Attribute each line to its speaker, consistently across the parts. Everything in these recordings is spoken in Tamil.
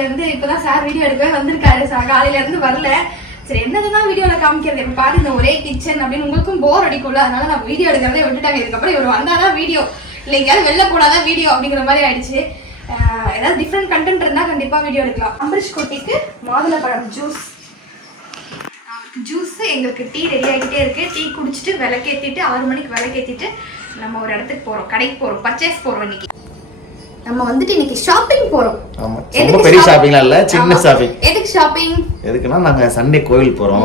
Speaker 1: காலையில இருந்து இப்பதான் சார் வீடியோ எடுக்கவே வந்திருக்காரு. சார் காலையில இருந்து வரல. சரி என்னதுதான் வீடியோல காமிக்கிறது? இப்ப பாரு இந்த ஒரே கிச்சன் அப்படின்னு உங்களுக்கும் போர் அடிக்கும்ல. அதனால நான் வீடியோ எடுக்கிறதே விட்டுட்டாங்க இதுக்கப்புறம் இவர் வந்தாதான் வீடியோ இல்லை எங்கேயாவது வெளில போனாதான் வீடியோ அப்படிங்கிற மாதிரி ஆயிடுச்சு. ஏதாவது டிஃப்ரெண்ட் கண்டென்ட் இருந்தா கண்டிப்பா வீடியோ எடுக்கலாம். அம்பரிஷ் கோட்டிக்கு மாதுளப்பழம் ஜூஸ் ஜூஸ் எங்களுக்கு டீ ரெடி ஆகிட்டே இருக்கு. டீ குடிச்சிட்டு விளக்கேத்திட்டு ஆறு மணிக்கு விளக்கேத்திட்டு நம்ம ஒரு இடத்துக்கு போறோம். கடைக்கு போறோம். பர்ச்சேஸ் போறோம் இன்னைக்கு. நம்ம வந்துட்டு இன்னைக்கு ஷாப்பிங் போறோம்.
Speaker 2: ஆமா. ரொம்ப பெரிய? ஷாப்பிங்லாம் இல்ல சின்ன. ஷாப்பிங்
Speaker 1: எதுக்கு ஷாப்பிங்
Speaker 2: எதுக்குன்னா நாங்க சண்டே கோவில் போறோம்.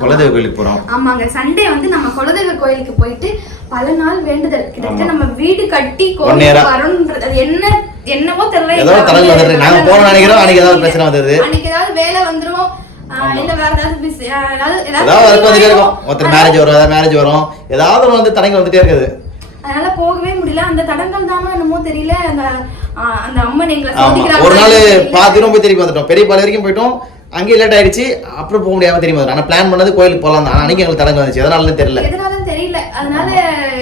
Speaker 2: குலதெய்வ கோயிலுக்கு போறோம்.
Speaker 1: ஆமாங்க சண்டே வந்து நம்ம குலதெய்வ கோயிலுக்கு போயிட்டு பல நாள் வேண்டுதல். கிட்டத்தட்ட. நம்ம வீடு கட்டி கோயில் அது என்ன என்னவோ தெரியல
Speaker 2: ஏதோ தலையில வந்துடுது நாங்க போறோம் நினைக்கிறோம் அன்னைக்கு ஏதாவது பிரச்சனை வந்தது.
Speaker 1: அன்னைக்கு ஏதாவது வேலை வந்துரும்? ஆஹ் இல்ல வேற ஏதாவது.
Speaker 2: ஒருத்தர் மேரேஜ் வரும் மேரேஜ் வரும். ஏதாவது வந்து தடங்க வந்துட்டே இருக்குது.
Speaker 1: அதனால போகவே முடியல. அந்த தடங்கள் தானோ என்னமோ தெரியல. அந்த அந்த அம்மன் எங்களை
Speaker 2: ஒரு நாள். பாத்திரம் போய் திரும்பி வந்துட்டோம். பெரிய பாலை வரைக்கும் போயிட்டோம். அங்கேயே லேட் ஆயிடுச்சு. அப்புறம் போக முடியாம திரும்பி வந்துட்டோம். ஆனா பிளான் பண்ணது கோயிலுக்கு போலாம் தான். அன்னைக்கு எங்களுக்கு தடங்க வந்துச்சு. எதனாலன்னு தெரியல.
Speaker 1: எதனாலும் தெரியல. அதனால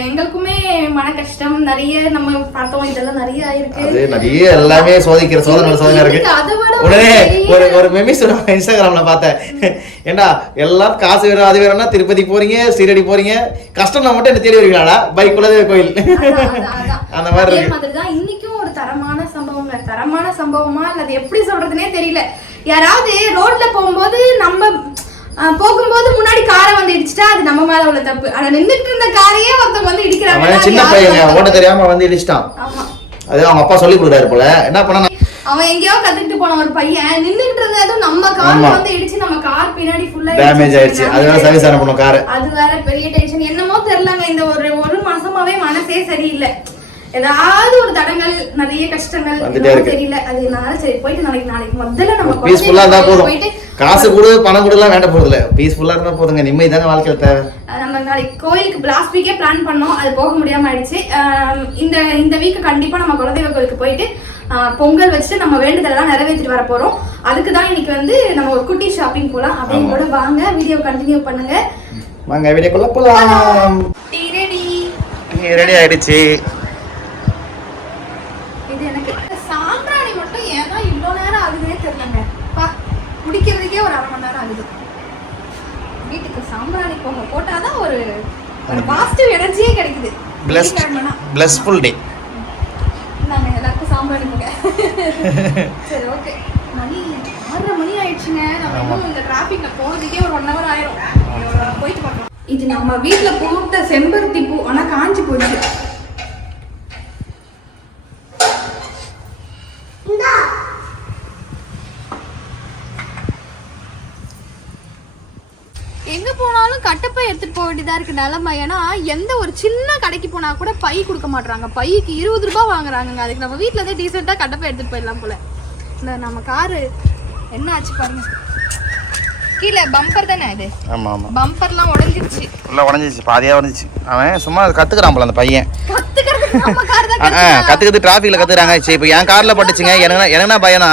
Speaker 1: எங்களுக்குமே மன கஷ்டம் நிறைய நம்ம பார்த்தோம். இதெல்லாம் நிறைய
Speaker 2: அது நிறைய எல்லாமே சோதிக்கிற சோதனை சோதனை இருக்கு.
Speaker 1: அதை விட
Speaker 2: உடனே ஒரு ஒரு மெமி சொல்லுவாங்க இன்ஸ்டாகிராம்ல பார்த்தேன். ஏண்டா எல்லாம் காசு வேணும் அது வேணும்னா திருப்பதி போறீங்க சீரடி போறீங்க. கஷ்டம்னா மட்டும் என்ன தேடி வருவீங்களா பைக் குலதெய்வ கோயில். அந்த மாதிரி இருக்கு.
Speaker 1: ஒரு தரமான சம்பவங்க தரமான சம்பவமா இல்ல அது எப்படி சொல்றதுனே தெரியல. யாராவது ரோட்ல போகும்போது நம்ம போகும்போது முன்னாடி காரை வந்து இடிச்சிட்டா அது நம்ம மேல உள்ள தப்பு. ஆனா நின்னுட்டு இருந்த காரையே ஒருத்தவங்க வந்து இடிக்கிறாங்க.
Speaker 2: சின்ன பையங்க ஓட்ட தெரியாம வந்து இடிச்சிட்டான். அது அவங்க அப்பா சொல்லி கொடுக்குறாரு போல. என்ன பண்ணா
Speaker 1: அவன் எங்கேயோ கத்துக்கிட்டு போன ஒரு பையன். நின்னுட்டு இருந்ததும் நம்ம கார். வந்து இடிச்சு நம்ம கார் பின்னாடி ஃபுல்லா
Speaker 2: டேமேஜ் ஆயிடுச்சு. அது வேற சர்வீஸ் அனுப்பணும் காரு
Speaker 1: அது வேற பெரிய டென்ஷன் என்னமோ தெரியலங்க இந்த ஒரு ஒரு மாசமாவே மனசே சரியில்லை. ஏதாவது ஒரு தடங்கள் நிறைய கஷ்டங்கள். தெரியல. அது என்னால சரி போயிட்டு நாளைக்கு நாளைக்கு முதல்ல நம்ம
Speaker 2: பீஸ்ஃபுல்லா இருந்தா போதும். காசு கொடு பணம் கொடுலாம் வேண்ட போறது இல்ல பீஸ்ஃபுல்லா இருந்தா போதுங்க. நிம்மதி தாங்க வாழ்க்கையில தேவை.
Speaker 1: நம்ம நாளைக்கு கோயிலுக்கு லாஸ்ட் வீக்கே பிளான் பண்ணோம். அது போக முடியாம ஆயிடுச்சு. இந்த இந்த வீக் கண்டிப்பா நம்ம குலதெய்வ கோயிலுக்கு போயிட்டு பொங்கல் வச்சுட்டு நம்ம வேண்டுதலாம் நிறைவேற்றிட்டு வர போறோம். அதுக்கு தான் இன்னைக்கு வந்து நம்ம ஒரு குட்டி ஷாப்பிங் போலாம். அப்படின்னு கூட வாங்க வீடியோ கண்டினியூ பண்ணுங்க.
Speaker 2: வாங்க வீடியோக்குள்ள போலாம்.
Speaker 1: Tea ready.
Speaker 2: ரெடி ஆயிடுச்சு.
Speaker 1: இது எனக்கு சாம்பிராணி மட்டும் ஏன் தான் இவ்வளோ நேரம் ஆகுதுன்னே தெரியலங்க. பா முடிக்கிறதுக்கே ஒரு அரை மணி நேரம் ஆகுது. வீட்டுக்கு சாம்பிராணி போக போட்டாதான் ஒரு ஒரு பாசிட்டிவ் எனர்ஜியே கிடைக்குது.
Speaker 2: பிளஸ்ஃபுல் டே
Speaker 1: சரி ஓகே மணி ஆறரை மணி ஆயிடுச்சுங்க. நம்ம இன்னும் இந்த டிராஃபிக்ல போறதுக்கே ஒரு ஒன் ஹவர் ஆயிரும். போயிட்டு பார்க்கலாம். இது நம்ம வீட்ல போட்ட செம்பருத்தி பூ ஆனா காஞ்சி போயிடுச்சு எங்க கட்டப்பை எடுத்துட்டு போக வேண்டியதா இருக்கு நிலமை. ஏன்னா எந்த ஒரு சின்ன கடைக்கு போனா கூட பை கொடுக்க மாட்டாங்க பைக்கு இருபது ரூபாய் வாங்குறாங்க அதுக்கு நம்ம வீட்ல இருந்தே டீசெண்டா கட்டப்பை எடுத்துட்டு போயிடலாம் போல. இந்த நம்ம காரு என்ன ஆச்சு பாருங்க. கீழே பம்பர் தானே இது?
Speaker 2: ஆமா ஆமா.
Speaker 1: பம்பர்லாம் உடைஞ்சிருச்சு.
Speaker 2: ஃபுல்லாக உடஞ்சிச்சு பாதியாக உடஞ்சிச்சு அவன் சும்மா கற்றுக்குறான் போல அந்த பையன். ஆ கற்றுக்கிறது டிராஃபிக்கில் கற்றுக்குறாங்க சரி இப்போ என் காரில் பட்டுச்சுங்க. எனக்கு எனக்குனா பையனா?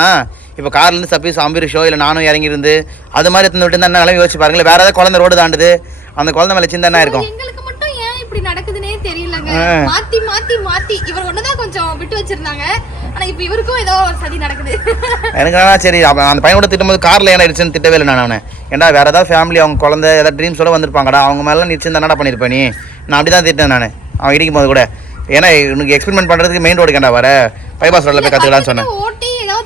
Speaker 2: இப்போ கார்லேருந்து சப்பீஸ் அம்பிரிஷோ இல்லை நானும் இறங்கி இருந்து அது மாதிரி எடுத்து விட்டு என்ன யோசிச்சு பாருங்களேன். வேற ஏதாவது குழந்தை ரோடு தாண்டுது. அந்த குழந்தை மேலே சிந்தனா இருக்கும்.
Speaker 1: ஏன் இப்படி நடக்குதுன்னே தெரியலங்க. மாத்தி மாத்தி மாத்தி. இவர் ஒண்ணுதான் கொஞ்சம் விட்டு வச்சிருந்தாங்க. ஆனா இப்ப இவருக்கும் ஏதோ ஒரு சதி நடக்குது.
Speaker 2: எனக்கு என்னன்னா சரி அந்த பையனோட திட்டும்போது காரில் ஏன்னா இடிச்சுன்னு திட்டவே இல்லை நான் அவனை. ஏன்டா வேற ஏதாவது ஃபேமிலி அவங்க குழந்தை ஏதாவது ட்ரீம்ஸோட வந்திருப்பாங்கடா. அவங்க மேலே நிச்சயம் தானடா பண்ணியிருப்பேன் நீ. நான் அப்படி தான் திட்டேன் நான். அவன் இடிக்கும் போது கூட. ஏன்னா உனக்கு எக்ஸ்பெரிமெண்ட் பண்ணுறதுக்கு மெயின் ரோடு கேண்டா வர பைபாஸ் ரோட்டில் போய் கற்றுக்கலாம்னு சொன்னேன்.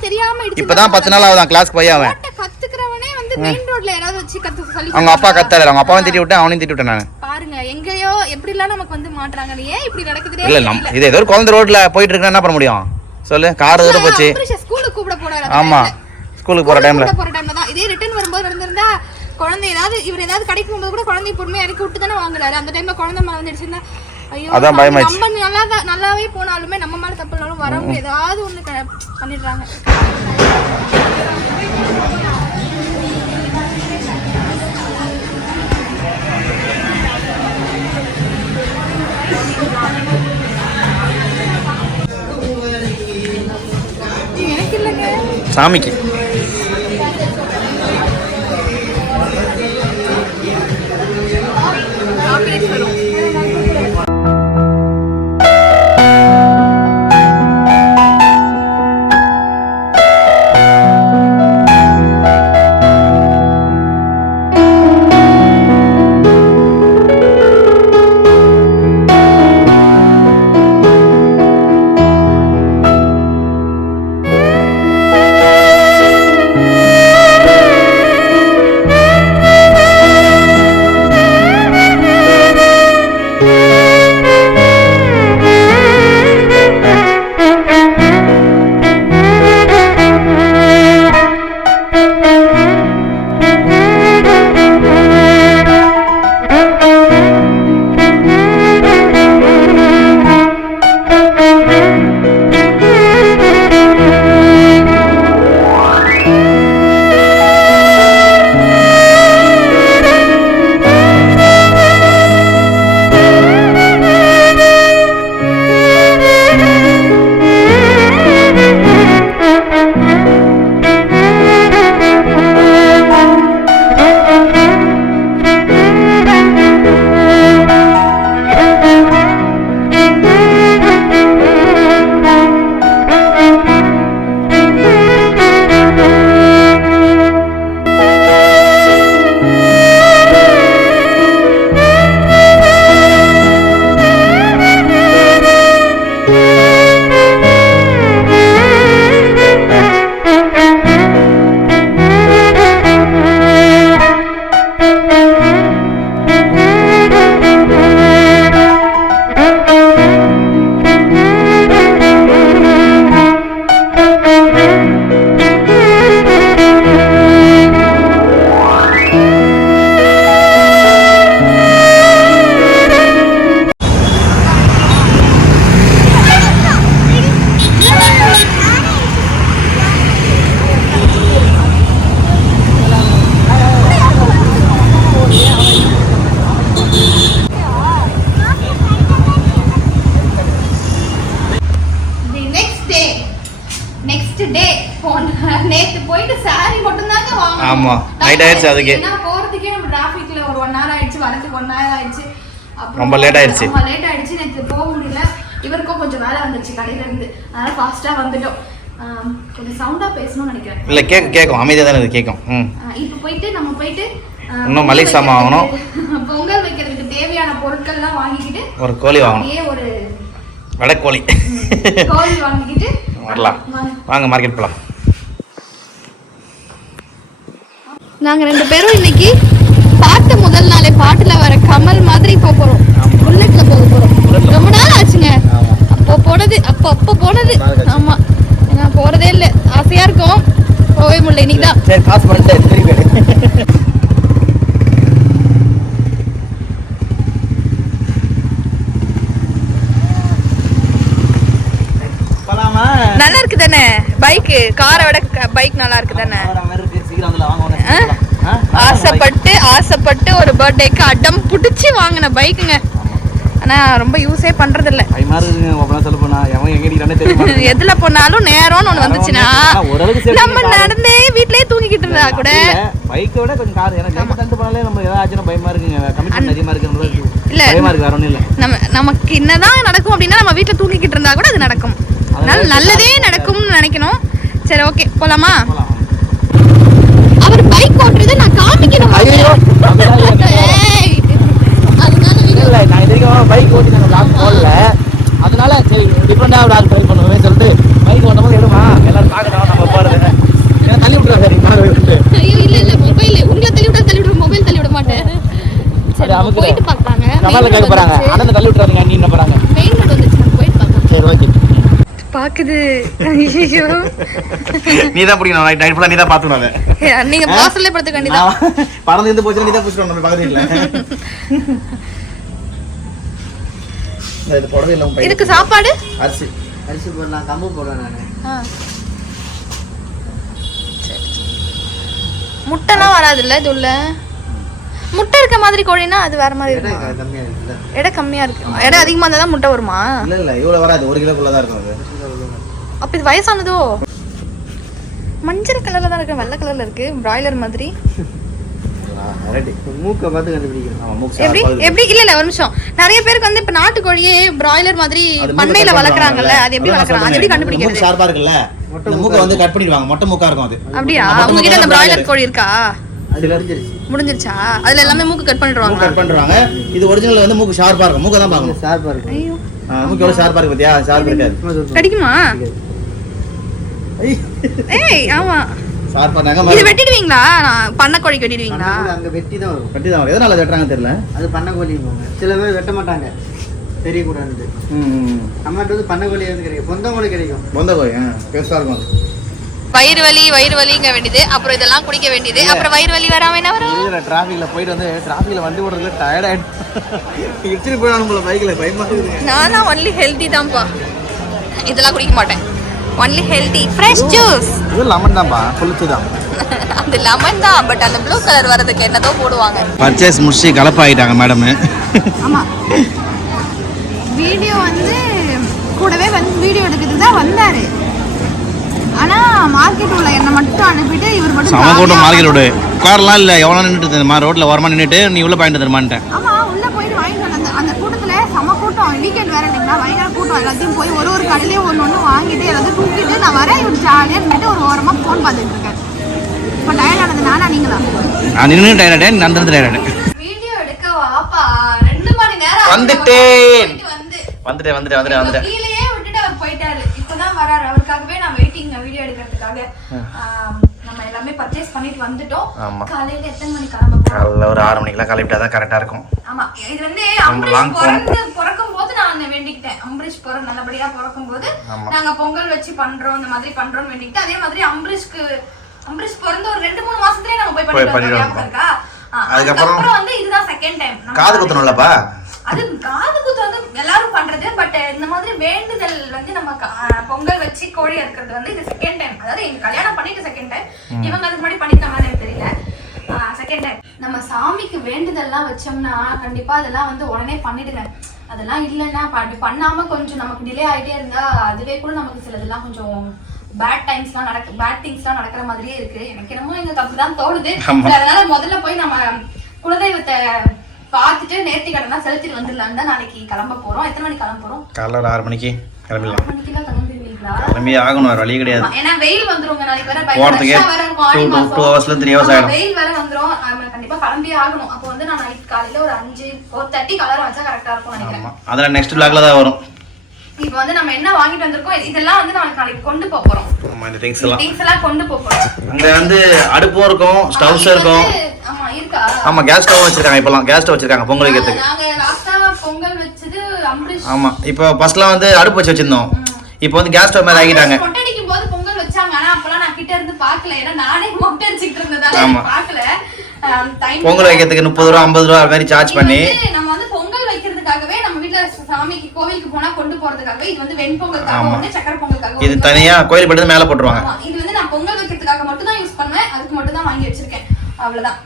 Speaker 1: தெரியாம இடிச்சு
Speaker 2: இப்போ தான் பத்து நாள் ஆகுதான் கிளாஸ்க்கு போய் அவன்
Speaker 1: கத்துக்கிறவனே வந்து மெயின் ரோட்ல யாராவது வச்சு கத்து சொல்லி
Speaker 2: அவங்க அப்பா கத்தாரு அவங்க அப்பாவும் திட்டி விட்டேன் அவனையும் திட்டி விட்டேன் நான்.
Speaker 1: பாருங்க எங்கேயோ எப்படி எல்லாம் நமக்கு வந்து மாட்டுறாங்க ஏன் இப்படி நடக்குதுன்னே
Speaker 2: இல்லை நம் இது ஏதோ ஒரு குழந்தை ரோட்டில் போயிட்டு இருக்கேன் என்ன பண்ண முடியும்? சொல்லு கார் தூரம் போச்சு?
Speaker 1: ஸ்கூலுக்கு கூப்பிட போறாரு
Speaker 2: ஆமா ஸ்கூலுக்கு போகிற டைமில்
Speaker 1: போற டைம்ல தான். இதே ரிட்டர்ன் வரும்போது நடந்திருந்தா குழந்தை ஏதாவது இவர் ஏதாவது கடைக்கு போகும்போது கூட குழந்தை பொறுமையா இறக்கி விட்டு தானே வாங்குறாரு. அந்த டைம்ல குழந்தை மேல வந்து அடிச்சிருந்தா
Speaker 2: அதான் பயமாயிடுச்சு
Speaker 1: நம்ம நல்லா தான் நல்லாவே போனாலுமே நம்ம மேலே தப்பு இல்லாலும் வரவங்க ஏதாவது ஒன்று பண்ணிடுறாங்க.
Speaker 2: சாமிக்கு. ஆப்ரேட் night ஆயிடுச்சு அதுக்கு.
Speaker 1: போறதுக்கே நம்ம டிராஃபிக்ல ஒரு ஒன் ஹவர் ஆயிடுச்சு வரதுக்கு ஒன் ஹவர் ஆயிடுச்சு.
Speaker 2: ரொம்ப late ஆயிடுச்சு.
Speaker 1: ரொம்ப லேட் ஆயிடுச்சு. நேத்து போக முடியல. இவருக்கும் கொஞ்சம் வேலை வந்துச்சு கடையில இருந்து. அதனால ஃபாஸ்டா வந்துட்டோம். கொஞ்சம் சவுண்டா பேசணும்னு நினைக்கிறேன்.
Speaker 2: இல்லை கேட்கும் கேட்கும் அமைதியாக தானே இது கேட்கும் ம்.
Speaker 1: ஆ, இப்போ போயிட்டு நம்ம போயிட்டு
Speaker 2: இன்னும் மளிகை சாமான் வாங்கணும்.
Speaker 1: பொங்கல் வைக்கிறதுக்கு தேவையான பொருட்கள்லாம் வாங்கிக்கிட்டு
Speaker 2: ஒரு கோழி வாங்கணும்.
Speaker 1: ஒரு
Speaker 2: வடக்கோழி.
Speaker 1: கோழி வாங்கிக்கிட்டு
Speaker 2: வரலாம்.
Speaker 1: வாங்க
Speaker 2: மார்க்கெட் போகலாம்
Speaker 1: நாங்க ரெண்டு பேரும் இன்னைக்கு பாட்டு முதல் நாளே பாட்டுல வர கமல் மாதிரி போக போறோம். புல்லட்ல போக போறோம். ரொம்ப நாள் ஆச்சுங்க. அப்போ போனது அப்போ அப்போ போனது. ஆமா. நான் போறதே இல்ல. ஆசையா இருக்கும். போகவே முடியல. இன்னைக்கு தான்.
Speaker 2: சரி காசு பண்ணிட்டு திருப்பி போலாமா?
Speaker 1: நல்லா இருக்கு தானே பைக்கு. காரை விட பைக் நல்லா இருக்கு தானே ஆசைப்பட்டு ஆசைப்பட்டு ஒரு பர்த்டேக்கு அடம் புடிச்சு வாங்கின பைக்குங்க ஆனா ரொம்ப யூஸே
Speaker 2: தெரியுமா?
Speaker 1: எதுல போனாலும் நேரம்னு ஒண்ணு வந்துச்சுன்னா நம்ம. நடந்தே வீட்லயே தூங்கிக்கிட்டு இருந்தா கூட.
Speaker 2: பைக்கை விட கொஞ்சம் கார் தண்டு போனாலே நம்ம ஆச்சுன்னா பயமா இருக்குங்க. அதிகமா
Speaker 1: இல்ல.
Speaker 2: பயமா இருக்கு வேற ஒண்ணும் இல்ல.
Speaker 1: நம்ம நமக்கு என்னதான் நடக்கும் அப்படின்னா நம்ம வீட்ல தூங்கிக்கிட்டு இருந்தா கூட அது நடக்கும். அதனால நல்லதே நடக்கும்னு நினைக்கணும். சரி ஓகே போலாமா. பைக் ஓட்டுறதை நான் காமிக்கணும்
Speaker 2: ஐயோ, இல்ல. நான் இது வரைக்கும் பைக் ஓட்டி vlog போடல. அதனால சரி டிஃப்ரெண்டா ட்ரை பண்ணுவேன் சொல்லிட்டு பைக் ஓட்டும் போது எடுமா? எல்லாரும் நம்ம போறது. ஏன்னா தள்ளி விட்டுறா சரி மாறு விட்டு
Speaker 1: ஐயோ இல்ல இல்ல மொபைல் உங்களை தள்ளி விட தள்ளி விட மொபைல் தள்ளி விட மாட்டேன். சரி
Speaker 2: அமுக்குறேன்.
Speaker 1: போயிட்டு பார்க்கலாங்க
Speaker 2: கமல்ல கேட்க போறாங்க. அண்ணன் தள்ளி விட்டுறாங்க நீ என்ன போறாங்க.
Speaker 1: மெயின் ரோடு வந்துச்சு போயிட்டு பார்க்கலாம்.
Speaker 2: சரி ஓகே.
Speaker 1: பாக்குது. ஐயோ
Speaker 2: நீ தான் பிடிக்கணும். நைட் நைட் ஃபுல்லாக நீ தான் பார்த்துக்கணும் அதை.
Speaker 1: நீங்க வாசல்ல படுத்துக்க வேண்டியதான்
Speaker 2: நான் பறந்து இருந்து போச்சு நீ தான் பிடிச்சிட்டு நம்ம பக்கத்து இல்லை. இது புடவை இல்லை உன் பையன்.
Speaker 1: இதுக்கு சாப்பாடு?
Speaker 2: அரிசி.
Speaker 3: அரிசி போடலாம் கம்பு போடுவேன் நான்.
Speaker 1: முட்டைலாம் வராதுல்ல இது உள்ள? முட்டை இருக்க மாதிரி கோழினா அது வேற மாதிரி இருக்கும்? எடை கம்மியா இருக்கு. எடை அதிகமா இருந்தா தான் முட்டை வருமா?
Speaker 2: இல்லை இல்லை இவ்வளோ வராது. ஒரு கிலோக்குள்ள தான் இருக்கும் அது.
Speaker 1: அப்ப இது வயசானதோ? மஞ்சள் கலர்ல தான் இருக்கு வெள்ளை கலர்ல இருக்கு பிராய்லர் மாதிரி.
Speaker 2: ரெடி.
Speaker 3: மூக்கை பார்த்து கண்டுபிடிக்கணும்.
Speaker 2: ஆமாம் மூக்கு
Speaker 1: எப்படி
Speaker 2: sharp ஆ இருக்கு.
Speaker 1: எப்படி? இல்ல இல்ல ஒரு நிமிஷம். நிறைய பேருக்கு வந்து இப்ப நாட்டுக்கோழியே பிராய்லர் மாதிரி பண்ணையில வளர்க்குறாங்கல்ல. அது எப்படி வளர்க்குறாங்க? அது. எப்படி
Speaker 2: மூக்கு
Speaker 1: கண்டுபிடிக்கிறது?
Speaker 2: sharp ஆ இருக்குல்ல.
Speaker 3: மொட்டை
Speaker 2: இந்த மூக்கை வந்து கட் பண்ணிடுவாங்க மொட்டை மூக்கா இருக்கும் அது.
Speaker 1: அப்படியா? அந்த
Speaker 2: மூக்கா
Speaker 1: பிராய்லர் கோழி இருக்கா?
Speaker 3: அது முடிஞ்சிருச்சு
Speaker 1: முடிஞ்சிருச்சா? அதுல எல்லாமே மூக்கு கட் பண்ணிடுவாங்க
Speaker 2: கட் பண்றாங்க இது ஒரிஜினல் வந்து மூக்கு ஷார்ப்பா இருக்கும். மூக்கை தான்
Speaker 1: ஐயோ
Speaker 2: ஆ, மூக்கு எவ்வளவு ஷார்ப்பா இருக்கு பாத்தியா? ஷார்ப் இருக்காது
Speaker 3: சும்மா சொல்றேன்.
Speaker 1: கடிக்குமா? ஏய் ஆமா.
Speaker 2: ஷார்ப்பா நாங்க
Speaker 1: இது
Speaker 2: மாதிரி
Speaker 1: வெட்டிடுவீங்களா? நான் பண்ண கோழி வெட்டிடுவீங்களா?
Speaker 3: அங்க வெட்டி தான் வரும்.
Speaker 2: கட்டி தான் எதனால வெட்டுறாங்க தெரியல.
Speaker 3: அது பண்ணக்கோழிங்க சில பேர் வெட்ட மாட்டாங்க. தெரியக்கூடாது. நம்மகிட்ட வந்து பண்ணக்கோழி வந்து கிடைக்கும். பொந்தக்கோழி கிடைக்கும்.
Speaker 2: பொந்த கோழி பெருசா இருக்கும்.
Speaker 1: வயிறு வலி வயிறு வலிங்க வேண்டியது. அப்புறம் இதெல்லாம் குடிக்க வேண்டியது. அப்புறம் வயிறு வலி வராம என்ன வரும்?
Speaker 2: இருக்கிற டிராஃபிக்ல போயிட்டு வந்து டிராஃபிக்ல வண்டி ஓடுறதுல டயர்ட் ஆயிடுச்சு இடிச்சுட்டு போயிடணும் போல பைக்ல பயமா இருக்குது.
Speaker 1: நான் தான் ஒன்லி ஹெல்தி தான்ப்பா இதெல்லாம் குடிக்க மாட்டேன். ஒன்லி ஹெல்தி ஃப்ரெஷ் ஜூஸ்
Speaker 2: இது லெமன் தான்ப்பா புளிச்சு தான்.
Speaker 1: அது லெமன் தான் பட் அந்த ப்ளூ கலர் வரதுக்கு என்னதோ போடுவாங்க.
Speaker 2: பர்ச்சேஸ் முடிச்சு கலப்பாயிட்டாங்க மேடம்
Speaker 1: ஆமா. வீடியோ வந்து கூடவே வந்து வீடியோ எடுக்கிறது தான் வந்தாரு. ஆனா மார்க்கெட் உள்ள என்ன மட்டும் அனுப்பிட்டு இவர் மட்டும்
Speaker 2: சம கூட்டம் மார்க்கெட் ரோடு கார்லாம் இல்லை எவ்வளோ நின்றுட்டு தெரியுமா ரோட்டில் ஓரமாக நின்றுட்டு நீ உள்ள பாயிண்ட் தருமான்ட்டேன்
Speaker 1: ஆமா உள்ள போயிட்டு வாங்கிட்டு வந்த அந்த- கூட்டத்துல செம கூட்டம் வீக்கெண்ட் வேற இல்லைங்களா? பயங்கர கூட்டம். எல்லாத்தையும் போய் ஒரு ஒரு கடையிலயும் ஒன்று ஒன்று வாங்கிட்டு எல்லாத்தையும் தூக்கிட்டு நான் வரேன். இவர் ஜாலியாக இருந்துட்டு ஒரு ஓரமா ஃபோன் பார்த்துட்டு இருக்கேன் இப்போ டயர்ட் ஆனது நானா நீங்களா?
Speaker 2: நான் நின்று நடந்து
Speaker 1: வீடியோ எடுக்க வாப்பா ரெண்டு மணி நேரம்
Speaker 2: வந்துட்டேன்.
Speaker 1: போயிட்டு வந்து.
Speaker 2: வந்துட்டேன் வந்துட்டேன் வந்துட்டேன் வந்துட்டேன்
Speaker 1: கீழேயே விட்டுட்டு அவர் போயிட்டாரு இப்பதான் வராரு அவருக்காகவே நான் வெயிட்டிங் வீடியோ எடுக்கிறதுக்காக ஆம், நம்ம எல்லாமே பண்ணிட்டு வந்துட்டோம்.
Speaker 2: ஆமா.
Speaker 1: காலையில எத்தனை மணி கிளம்ப
Speaker 2: காலைல ஒரு ஆறு மணிக்கெல்லாம் கிளப்பிட்டா தான் கரெக்டாக இருக்கும்.
Speaker 1: ஆமா. இது வந்து அம்பரீஷ் பிறந்து பிறக்கும் போது நான் வேண்டிக்கிட்டேன். அம்பரீஷ் பிற நல்லபடியா பிறக்கும் போது. நாங்க பொங்கல் வச்சு பண்றோம் இந்த மாதிரி பண்றோம்னு வேண்டிக்கிட்டு அதே மாதிரி அம்பரீஷ்க்கு அம்பரீஷ் பிறந்த ஒரு ரெண்டு மூணு மாசத்துலயே நம்ம போய் பண்ணிட்டு வந்தோம்
Speaker 2: அதுக்கப்புறம்
Speaker 1: வந்து இதுதான் செகண்ட் டைம்
Speaker 2: காது குத்தணும்லப்பா?
Speaker 1: அது காது குத்து வந்து எல்லாரும் பண்றது பட் இந்த மாதிரி வேண்டுதல் வந்து நம்ம பொங்கல் வச்சு கோழி அறுக்கிறது வந்து இது செகண்ட் டைம் அதாவது எங்க கல்யாணம் பண்ணிட்டு செகண்ட் டைம் இவங்க அதுக்கு முன்னாடி பண்ணிருக்காங்கன்னு எனக்கு தெரியல. செகண்ட் டைம் நம்ம சாமிக்கு வேண்டுதல்லாம் வச்சோம்னா கண்டிப்பா அதெல்லாம் வந்து உடனே பண்ணிடுங்க. அதெல்லாம் இல்லைன்னா அப்ப அப்படி பண்ணாம கொஞ்சம் நமக்கு டிலே ஆயிட்டே இருந்தா அதுவே கூட நமக்கு சிலதெல்லாம் கொஞ்சம் பேட் டைம்ஸ்லாம் நடக்கு பேட் திங்ஸ்லாம் நடக்கிற மாதிரியே இருக்கு. எனக்கு என்னமோ எங்க தப்பு தான் தோணுது. அதனால முதல்ல போய் நம்ம குலதெய்வத்தை பார்த்துட்டு நேர்த்தி கடனா செலுத்திட்டு வந்துடலான்னு தான் நாளைக்கு கிளம்ப போறோம். எத்தனை மணிக்கு கிளம்ப போறோம்?
Speaker 2: காலைல ஒரு ஆறு மணிக்கு கிளம்பிடலாம். கிளம்பி ஆகணும் வேறு வழி கிடையாது.
Speaker 1: ஏன்னா வெயில் வந்துருங்க நாளைக்கு வேற.
Speaker 2: போறதுக்கே
Speaker 1: பயங்கர rush-ஆ வேற இருக்கும், ஆடி
Speaker 2: two- two-
Speaker 1: மாசம்.
Speaker 2: two hours ல three hours
Speaker 1: ஆமா,
Speaker 2: ஆயிடும்.
Speaker 1: வெயில் வேற வந்துரும். ஆமா, கண்டிப்பா கிளம்பியே ஆகணும். அப்போ வந்து நான் நைட் காலையில ஒரு அஞ்சு ஃபோர் தேர்ட்டி கலர் வச்சா கரெக்டா இருக்கும் நினைக்கிறேன்.
Speaker 2: ஆமாம் அதில் நெக்ஸ்ட் பிளாக்ல தான் வரும்.
Speaker 1: இப்போ வந்து நம்ம என்ன வாங்கிட்டு வந்திருக்கோம் இது- இதெல்லாம் வந்து நாளைக்கு நாளைக்கு கொண்டு போக போறோம்.
Speaker 2: ஆமாம் இந்த திங்ஸ் எல்லாம்.
Speaker 1: திங்ஸ் எல்லாம் கொண்டு போக போறோம்.
Speaker 2: அங்கே வந்து அடுப்பும் இருக்கும் ஸ்டவ்ஸும்
Speaker 1: இது
Speaker 2: இருக்கும்.
Speaker 1: ஆமா இருக்கா?
Speaker 2: ஆமாம் கேஸ் ஸ்டவ் வச்சிருக்காங்க இப்போலாம் கேஸ் ஸ்டவ் வச்சிருக்காங்க பொங்கல் வைக்கிறதுக்கு.
Speaker 1: நாங்க லாஸ்டா பொங்கல் வச்சது அம்பரீஷ்
Speaker 2: ஆமாம் இப்போ ஃபர்ஸ்ட்லாம் வந்து அடுப்பு வச்சு வச்சிருந்தோம். இப்போ வந்து கேஸ் ஸ்டவ் மேலே ஆகிட்டாங்க
Speaker 1: மொட்டை அடிக்கும் போது பொங்கல் வச்சாங்க ஆனா அப்பெல்லாம் நான் கிட்ட இருந்து பாக்கல ஏன்னா நானே மொட்டை அடிச்சிட்டு இருந்ததால
Speaker 2: ஆமா.
Speaker 1: ஆம், time
Speaker 2: பொங்கல் வைக்கிறதுக்கு முப்பது ரூபா ஐம்பது ரூபா மாதிரி சார்ஜ் பண்ணி.
Speaker 1: நம்ம வந்து நம்ம வீட்ல சாமிக்கு கோவிலுக்கு போனா கொண்டு போறதுக்காகவே இது வந்து வெண்பொங்கலுக்காக. ஒண்ணு சக்கரை பொங்கலுக்காக
Speaker 2: இது. தனியாக கோயில் பட்டு மேலே போட்டுருவாங்க.
Speaker 1: இது வந்து நான் பொங்கல் வைக்கிறதுக்காக மட்டும் தான் யூஸ் பண்ணுவேன். அதுக்கு மட்டும் தான் வாங்கி வச்சிருக்கேன். அவ்வளவுதான்.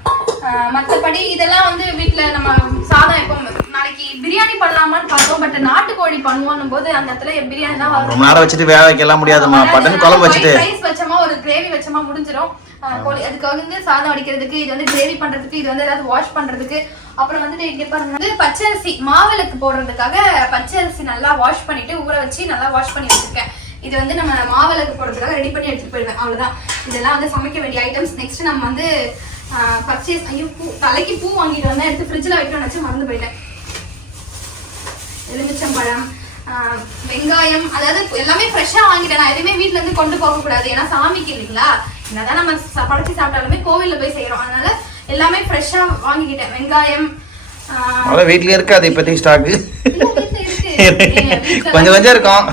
Speaker 1: மத்தபடி இதெல்லாம் வந்து வீட்ல நம்ம சாதம் இப்போ நாளைக்கு பிரியாணி பண்ணலாமான்னு பார்த்தோம். பட் நாட்டுக்கோழி பண்ணுவோம் போது அந்த இடத்துல பிரியாணி தான்
Speaker 2: ரொம்ப நேரம் வச்சுட்டு வேக வைக்கலாம் முடியாதும்மா பட்டுன்னு குழம்பு வச்சுட்டு.
Speaker 1: ரைஸ் வச்சோமா ஒரு கிரேவி வச்சோமா முடிஞ்சிரும். ஆஹ் கோழி அதுக்கு வந்து சாதம் வடிக்கிறதுக்கு இது வந்து கிரேவி பண்றதுக்கு இது வந்து ஏதாவது வாஷ் பண்றதுக்கு அப்புறம் வந்துட்டு இங்க பாருங்க வந்து பச்சரிசி மாவிளக்கு போடுறதுக்காக பச்சரிசி நல்லா வாஷ் பண்ணிட்டு ஊற வச்சு நல்லா வாஷ் பண்ணி வச்சிருக்கேன். இது வந்து நம்ம மாவிளக்கு போடுறதுக்காக ரெடி பண்ணி எடுத்துட்டு போயிடுவேன். அவ்வளவுதான். இதெல்லாம் வந்து சமைக்க வேண்டிய ஐட்டம்ஸ் நெக்ஸ்ட் நம்ம வந்து பர்ச்சேஸ் ஐயோ பூ தலைக்கு பூ வாங்கிட்டு வந்தேன். எடுத்து ஃப்ரிட்ஜில் வைக்கணும்னு வச்சு மறந்து போயிட்டேன். எலுமிச்சம்பழம் வெங்காயம் அதாவது எல்லாமே ஃப்ரெஷ்ஷாக வாங்கிட்டேன். நான் எதுவுமே வீட்ல இருந்து கொண்டு போக கூடாது. ஏன்னா சாமிக்கு இல்லைங்களா என்னதான் நம்ம படைச்சு சாப்பிட்டாலுமே கோவில்ல போய் செய்யறோம் அதனால எல்லாமே ஃப்ரெஷ்ஷா வாங்கிக்கிட்டேன். வெங்காயம்
Speaker 2: அவ்வளோ வீட்லயே இருக்காது இப்போதைக்கு ஸ்டாக்கு
Speaker 1: இருக்கு.
Speaker 2: கொஞ்சம் கொஞ்சம் இருக்கும்.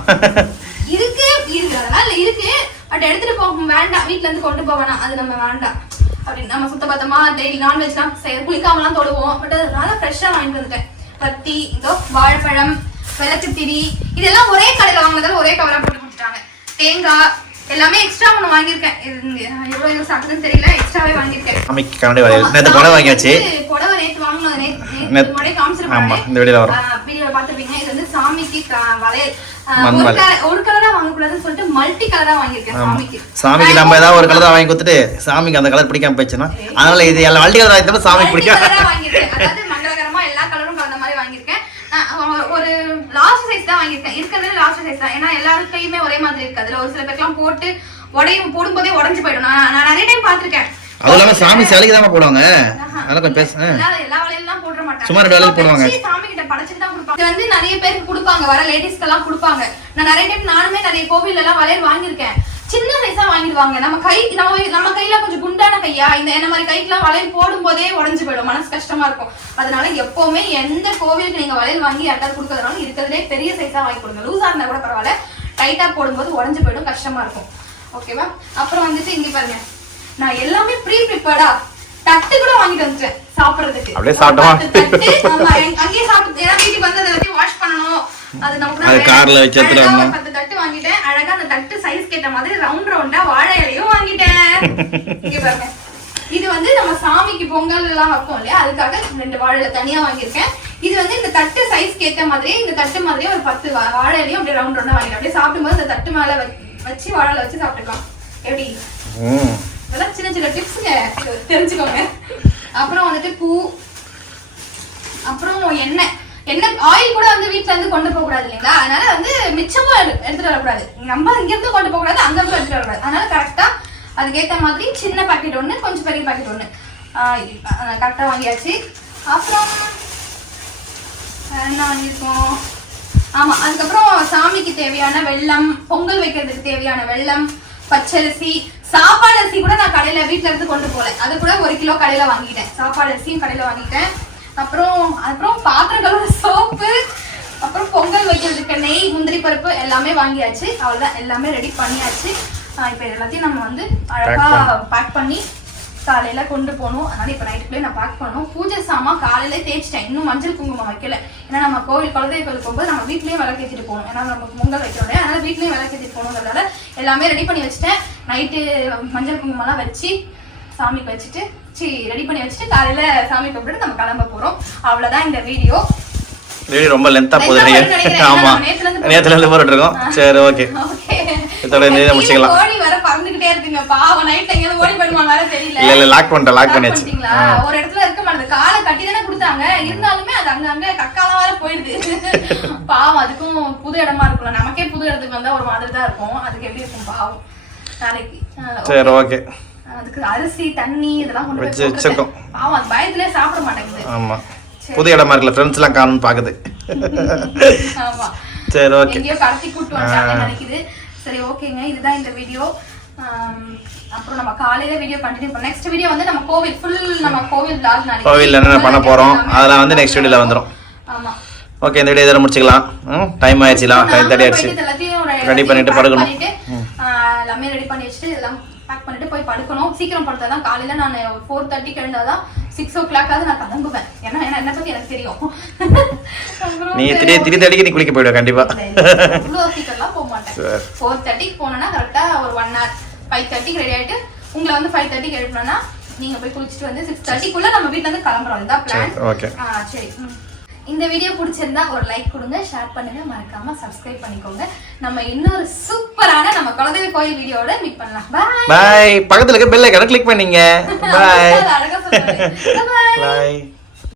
Speaker 1: இருக்கு இருக்கு. அதனால இருக்கு. பட் எடுத்துட்டு போக வேண்டாம். வீட்ல இருந்து கொண்டு போக வேணாம். அது நம்ம வேண்டாம். அப்படின்னு நம்ம சுத்த பத்தமா டெய்லி நான்வெஜ்லாம் குளிக்காமலாம் தொடுவோம். பட் அதனால ஃப்ரெஷ்ஷா வாங்கிட்டு வந்துட்டேன். பத்தி இதோ வாழைப்பழம் விளக்குத்திரி இதெல்லாம் ஒரே கடையில வாங்கினதால ஒரே கவரா போட்டு கொடுத்துட்டாங்க. தேங்காய் எல்லாமே எக்ஸ்ட்ரா ஒன்று வாங்கியிருக்கேன். எவ்வளோ யூஸ் ஆகுதுன்னு தெரியல எக்ஸ்ட்ராவே வாங்கியிருக்கேன்.
Speaker 2: கரண்டி நேற்று புடவை வாங்கியாச்சு.
Speaker 1: புடவை நேத்து வாங்கினது காமிச்சிருப்பாங்க.
Speaker 2: ஆமா, இந்த வெளியில வரும்.
Speaker 1: வீடியோல பாத்துருப்பீங்க இது வந்து சாமிக்கு வளையல். ஒரு. கலர் வாங்கக்கூடாதுன்னு சொல்லிட்டு மல்டி கலரா வாங்கியிருக்கேன் சாமிக்கு.
Speaker 2: சாமிக்கு நம்ம ஏதாவது ஒரு கலர் வாங்கி கொடுத்துட்டு சாமிக்கு அந்த கலர் பிடிக்காம போயிடுச்சுன்னா அதனால இது எல்லாம் வண்டி கலர் வாங்கிட்டு சாமிக்கு பிடிக்கும்
Speaker 1: Multi colour ஆ வாங்கியிருக்கேன். அதாவது மங்களகரமா எல்லா கலரும் கலந்த மாதிரி வாங்கியிருக்கேன் நான் ஒரு லாஸ்ட் சைஸ் தான் வாங்கியிருக்கேன். இருக்கிறதுல லாஸ்ட் சைஸ் தான். ஏன்னா எல்லாரும் கையுமே ஒரே மாதிரி இருக்காதுல ஒரு சில பேருக்குலாம் போட்டு உடையும் போடும்போதே உடஞ்சு போயிடும். நான் நான் நிறைய டைம் பார்த்திருக்கேன்.
Speaker 2: அதுவும் இல்லாம சாமி சிலைக்கு தான் போடுவாங்க. அதெல்லாம் கொஞ்சம் பேச.
Speaker 1: எல்லா வளையல்லாம் போட மாட்டாங்க.
Speaker 2: சும்மா ரெண்டு போடுவாங்க.
Speaker 1: சாமி கிட்ட படைச்சிட்டு தான் கொடுப்பாங்க. இது வந்து நிறைய பேருக்கு கொடுப்பாங்க. வர லேடிஸ்க்கு எல்லாம் கொடுப்பாங்க. நான் நிறைய டைம் நானுமே நிறைய கோவில்ல எல்லாம் வளையல் வாங்கியிருக்கேன். சின்ன சைஸா வாங்கிடுவாங்க. நம்ம கை நம்ம நம்ம கையில கொஞ்சம் குண்டான கையா இந்த என்ன மாதிரி கைக்கெல்லாம் வளையல் போடும் போதே உடஞ்சு போயிடும். மனசு கஷ்டமா இருக்கும். அதனால எப்பவுமே எந்த கோவிலுக்கு நீங்க வளையல் வாங்கி யாருக்காவது கொடுக்கறதுனால இருக்கிறதுலே பெரிய சைஸா வாங்கி கொடுங்க. லூசா இருந்தா கூட பரவாயில்ல. டைட்டா போடும்போது உடஞ்சு போயிடும். கஷ்டமா இருக்கும். ஓகேவா அப்புறம் வந்துட்டு இங்க பாருங்க. நான் எல்லாமே ப்ரீ ப்ரிப்பேர்டா தட்டு கூட வாங்கிட்டு வந்துட்டேன் சாப்பிடுறதுக்கு.
Speaker 2: அப்படியே சாப்பிட்டோமா?
Speaker 1: தட்டு ஆமா அங்கேயே சாப்பிட்டு ஏன்னா வீட்டுக்கு வந்து அதை வாஷ் பண்ணணும். அது.
Speaker 2: கார்ல வச்சு எடுத்துட்டு
Speaker 1: அழகா ஒரு
Speaker 2: வரணும்.
Speaker 1: பத்து தட்டு வாங்கிட்டேன். அழகா அந்த தட்டு சைஸ் கேட்ட மாதிரி ரவுண்ட் ரவுண்டா வாழை இலையும் வாங்கிட்டேன். இங்க பாருங்க. இது வந்து நம்ம சாமிக்கு பொங்கல் எல்லாம் வைப்போம் இல்லையா? அதுக்காக ரெண்டு வாழை தனியா வாங்கியிருக்கேன். இது வந்து இந்த தட்டு சைஸ் ஏத்த மாதிரியே இந்த தட்டு மாதிரியே ஒரு பத்து வாழை இலையும் அப்படியே ரவுண்ட் ரவுண்டா வாங்கிட்டேன். அப்படியே சாப்பிடும்போது இந்த தட்டு மேல வச்சு வாழை வச்சு சாப்பிட்டுக்கலாம். எப்படி. இதெல்லாம் சின்ன சின்ன டிப்ஸுங்க தெரிஞ்சுக்கோங்க. அப்புறம் வந்துட்டு பூ அப்புறம் எண்ணெய். என்ன ஆயில் கூட வந்து வீட்டுல இருந்து கொண்டு போக கூடாது இல்லைங்களா? அதனால வந்து மிச்சமும் எடுத்துட்டு வரக்கூடாது. நம்ம இங்க இருந்து கொண்டு போக கூடாது அங்க இருந்து எடுத்துட்டு வரக்கூடாது. அதனால கரெக்டா அதுக்கேத்த மாதிரி சின்ன பாக்கெட் ஒண்ணு கொஞ்சம் பெரிய பாக்கெட் ஒண்ணு. கரெக்டா வாங்கியாச்சு. அப்புறம் என்ன வாங்கியிருக்கோம்? ஆமா அதுக்கப்புறம் சாமிக்கு தேவையான வெல்லம் பொங்கல் வைக்கிறதுக்கு தேவையான வெல்லம் பச்சரிசி சாப்பாடு அரிசி கூட நான் கடையில வீட்ல இருந்து கொண்டு போகல. அது கூட ஒரு கிலோ கடையில வாங்கிட்டேன். சாப்பாடு அரிசியும் கடையில வாங்கிட்டேன். அப்புறம் அப்புறம் பாத்திரங்களோட சோப்பு அப்புறம் பொங்கல் வைக்கிறதுக்கு நெய் முந்திரி பருப்பு எல்லாமே வாங்கியாச்சு. அவ்வளவுதான். எல்லாமே ரெடி பண்ணியாச்சு. இப்ப இது எல்லாத்தையும் நம்ம வந்து அழகா பேக் பண்ணி. காலையில கொண்டு போகணும். அதனால இப்ப நைட்டுக்குள்ளே நான் பேக் பண்ணணும். பூஜை சாமான் காலையில தேய்ச்சிட்டேன். இன்னும் மஞ்சள் குங்குமம் வைக்கல. ஏன்னா நம்ம கோவில் குலதெய்வ கோவில் போகும்போது நம்ம வீட்லயே விளக்கேற்றிட்டு போகணும். ஏன்னா நமக்கு பொங்கல் வைக்கிறோம்? அதனால வீட்லயே விளக்கேற்றிட்டு போகணுங்கிறதால எல்லாமே ரெடி பண்ணி வச்சுட்டேன். நைட்டு மஞ்சள் குங்குமம்லாம் வச்சு சாமிக்கு வச்சுட்டு சி ரெடி பண்ணி வச்சுட்டு காலையில சாமி கும்பிட்டு நம்ம கிளம்ப போறோம். அவ்வளவுதான் இந்த வீடியோ
Speaker 2: வீடியோ ரொம்ப லென்த்தா போகுது. நீங்க. ஆமா.
Speaker 1: நேத்துல இருந்து
Speaker 2: போட்டுட்டு இருக்கோம். சரி ஓகே இதோட இந்த முடிச்சுக்கலாம்.
Speaker 1: ஓடி வர பறந்துகிட்டே இருக்குங்க. பாவம் நைட் எங்கேயாவது ஓடி போயிடுவாங்க வேற தெரியல.
Speaker 2: இல்ல இல்ல லாக் பண்ணிட்டேன் லாக் பண்ணியாச்சு?
Speaker 1: ஒரு இடத்துல இருக்க மாட்டேங்குது. காலை கட்டி தானே கொடுத்தாங்க. இருந்தாலுமே அது அங்கங்க கக்காலாம் வேற போயிடுது. பாவம் அதுக்கும் புது இடமா இருக்கும்ல. நமக்கே புது இடத்துக்கு வந்தா ஒரு மாதிரி தான் இருக்கும். அதுக்கு எப்படி இருக்கும்? பாவம். நாளைக்கு.
Speaker 2: சரி ஓகே
Speaker 1: அதுக்கு அரிசி தண்ணி இதெல்லாம் கொண்டு போய்.
Speaker 2: வச்சிருக்கோம்.
Speaker 1: பாவம் அது பயத்திலே சாப்பிட மாட்டேங்குது.
Speaker 2: ஆமா. புது இடமா இருக்குல்ல ஃப்ரெண்ட்ஸ் எல்லாம் காணும்னு பாக்குது.
Speaker 1: ஆமா.
Speaker 2: சரி ஓகே
Speaker 1: எங்கேயோ கடத்தி கூட்டு நினைக்குது. சரி ஓகேங்க இதுதான் இந்த வீடியோ அப்புறம் நம்ம காலையில வீடியோ கண்டினியூ பண்ணோம் நெக்ஸ்ட் வீடியோ வந்து நம்ம கோவில் ஃபுல் நம்ம கோவில் vlog நாளைக்கு.
Speaker 2: கோவில்ல என்னென்ன பண்ண போறோம் அதெல்லாம் வந்து நெக்ஸ்ட் வீடியோல வந்துரும்.
Speaker 1: ஆமா.
Speaker 2: ஓகே இந்த வீடியோ இதோட முடிச்சுக்கலாம். டைம் ஆயிடுச்சுலாம் டைம் தேர்ட்டி ஆயிடுச்சு. Ready பண்ணிட்டு படுக்கணும்.
Speaker 1: எல்லாமே ரெடி பண்ணி வச்சுட்டு எல்லாம் பேக் பண்ணிட்டு போய் படுக்கணும். சீக்கிரம் படுத்தாதான் காலையில நான் ஃபோர் தேர்ட்டிக்கு எழுந்தாதான் சிக்ஸ் ஓ கிளாக்காவது நான் கிளம்புவேன். ஏன்னா ஏன்னா என்ன பத்தி எனக்கு தெரியும்.
Speaker 2: நீ திரி திரி தேடிக்கு நீ குளிக்க போயிடுவ கண்டிப்பா.
Speaker 1: இவ்வளோ சீக்கிரம்லாம் போக மாட்டேன். ஃபோர் தேர்ட்டிக்கு போனோன்னா கரெக்டாக ஒரு ஒன் ஹவர் ஃபைவ் தேர்ட்டிக்கு ரெடி ஆயிட்டு உங்களை வந்து ஃபைவ் தேர்ட்டிக்கு எழுப்பினோன்னா நீங்க போய் குளிச்சுட்டு வந்து சிக்ஸ் தேர்ட்டிக்குள்ள நம்ம வீட்ல இருந்து கிளம்புறோம். இதுதான் பிளான்
Speaker 2: சரி.
Speaker 1: இந்த வீடியோ பிடிச்சிருந்தா ஒரு லைக் கொடுங்க ஷேர் பண்ணுங்க. மறக்காம சப்ஸ்கிரைப் பண்ணிக்கோங்க. நம்ம இன்னொரு சூப்பரான நம்ம குலதெய்வ கோயில் வீடியோட மீட் பண்ணலாம். பாய்
Speaker 2: பாய் பக்கத்துல இருக்க பெல் ஐக்கான கிளிக் பண்ணீங்க.
Speaker 1: பாய்
Speaker 2: பாய்